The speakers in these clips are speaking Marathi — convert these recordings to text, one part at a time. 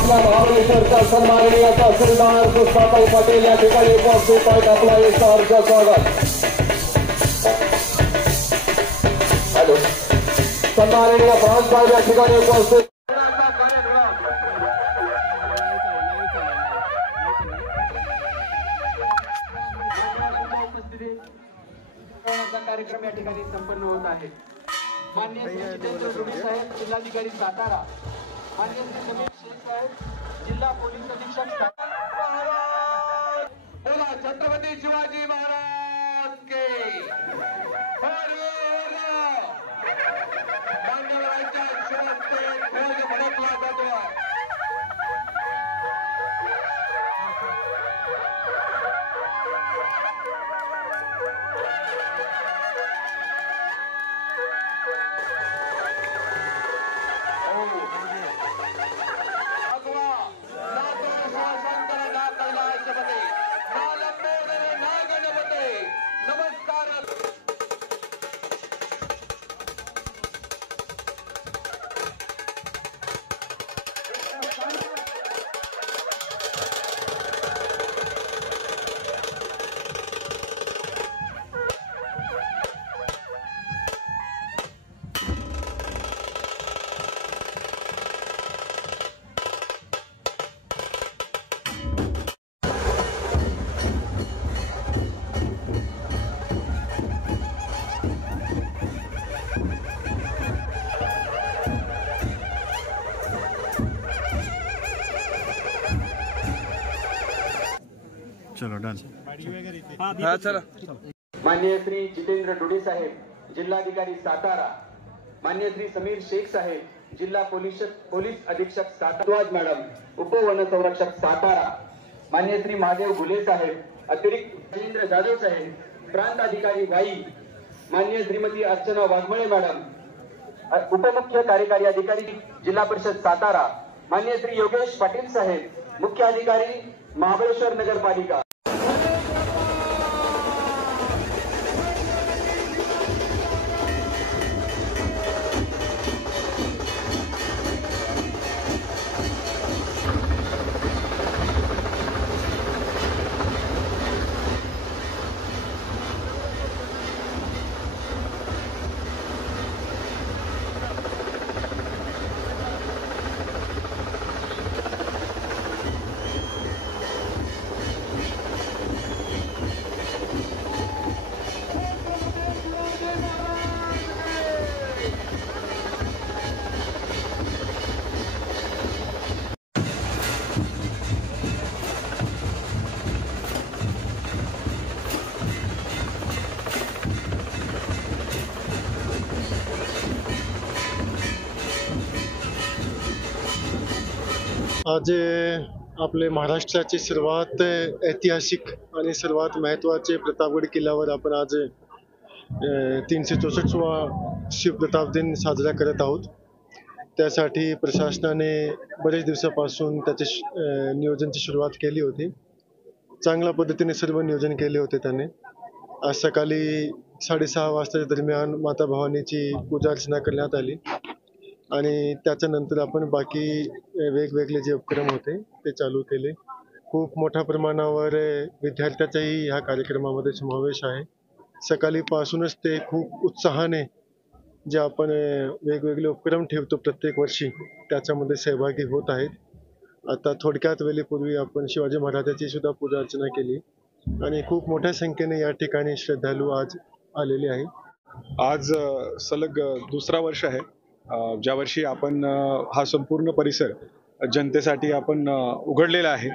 आपला महाबळेश्वरचा सन्माननीय तहसीलदार कृष्णाताई पाटील या ठिकाणी उपस्थित आहेत. आपला एक सहर्ष स्वागत. हॅलो, सन्माननीय फ्रान्स या ठिकाणी उपस्थित. कार्यक्रम या ठिकाणी संपन्न होत आहे. माननीय श्री जितेंद्र धुळे साहेब जिल्हाधिकारी सातारा, माननीय श्री समीर शेख साहेब जिल्हा पोलीस अधीक्षक सातारा. बोला छत्रपती शिवाजी महाराज के. मान्यवरांच्या शिरस्ते ध्वज फडकला जातो. चलो डन. हाँ चला. माननीय श्री जितेंद्र धुळे साहेब जिल्हाधिकारी सातारा, माननीय श्री समीर शेख साहेब जिल्हा पोलीस अधीक्षक सातारा मॅडम उपवन संरक्षक सातारा, माननीय श्री महादेव घुले साहेब अतिरिक्त राजेंद्र जाधव साहेब प्रांत अधिकारी वाई, माननीय श्रीमती अर्चना वाघमळे मॅडम उपमुख्य कार्यकारी अधिकारी जिल्हा परिषद सातारा, माननीय श्री योगेश पाटील साहेब मुख्य अधिकारी महाबळेश्वर नगरपालिका. आज आपले महाराष्ट्राची सर्वात ऐतिहासिक आणि सर्वात महत्त्वाचे प्रतापगड किल्ल्यावर आपण आज 364वा शिवप्रताप दिन साजरा करत आहोत. त्यासाठी प्रशासनाने बरेच दिवसापासून त्याचे नियोजनाची सुरुवात केली होती. चांगल्या पद्धतीने सर्व नियोजन केले होते त्याने. आज सकाळी 6:30 वाजताच्या दरम्यान माता भवानीची पूजा अर्चना करण्यात आली आणि त्याच्यानंतर आपण बाकी वेगवेगळे जे उपक्रम होते ते चालू केले. खूप मोठ्या प्रमाणावर विद्यार्थ्याचाही ह्या कार्यक्रमामध्ये समावेश आहे. सकाळीपासूनच ते खूप उत्साहाने जे आपण वेगवेगळे उपक्रम ठेवतो प्रत्येक वर्षी त्याच्यामध्ये सहभागी होत आहेत. आता थोडक्यात वेळेपूर्वी आपण शिवाजी महाराजांची सुद्धा पूजा अर्चना केली आणि खूप मोठ्या संख्येने या ठिकाणी श्रद्धाळू आज आलेले आहे. आज सलग दुसरा वर्ष आहे ज्या वर्षी आपण हा संपूर्ण परिसर जनतेसाठी आपण उघडलेला आहे.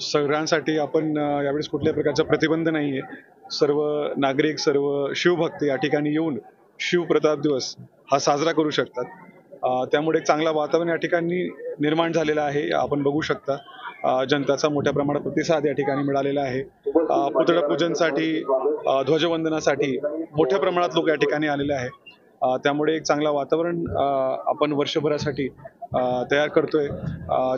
सगळ्यांसाठी आपण यावेळेस कुठल्याही प्रकारचा प्रतिबंध नाही आहे. सर्व नागरिक सर्व शिवभक्त या ठिकाणी येऊन शिवप्रताप दिवस हा साजरा करू शकतात. त्यामुळे एक चांगला वातावरण या ठिकाणी निर्माण झालेला आहे. आपण बघू शकता जनताचा मोठ्या प्रमाणात प्रतिसाद या ठिकाणी मिळालेला आहे. पुतळा पूजनसाठी ध्वजवंदनासाठी मोठ्या प्रमाणात लोक या ठिकाणी आलेले आहे. त्यामुळे एक चांगला वातावरण आपण वर्षभरासाठी तयार करतोय.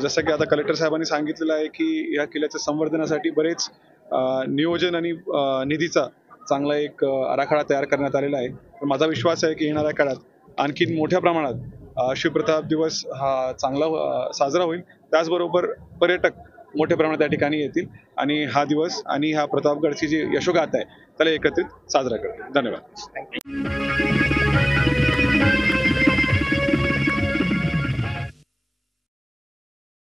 जसं की आता कलेक्टर साहेबांनी सांगितलेलं आहे की या किल्ल्याच्या संवर्धनासाठी बरेच नियोजन आणि निधीचा चांगला एक आराखडा तयार करण्यात आलेला आहे. माझा विश्वास आहे की येणाऱ्या काळात आणखी मोठ्या प्रमाणात शिवप्रताप दिवस हा चांगला साजरा होईल. त्याचबरोबर पर्यटक मोठ्या प्रमाणात त्या ठिकाणी येतील आणि हा दिवस आणि हा प्रतापगडची जी यशोगाथा आहे त्याला एकत्रित साजरा करतील. धन्यवाद.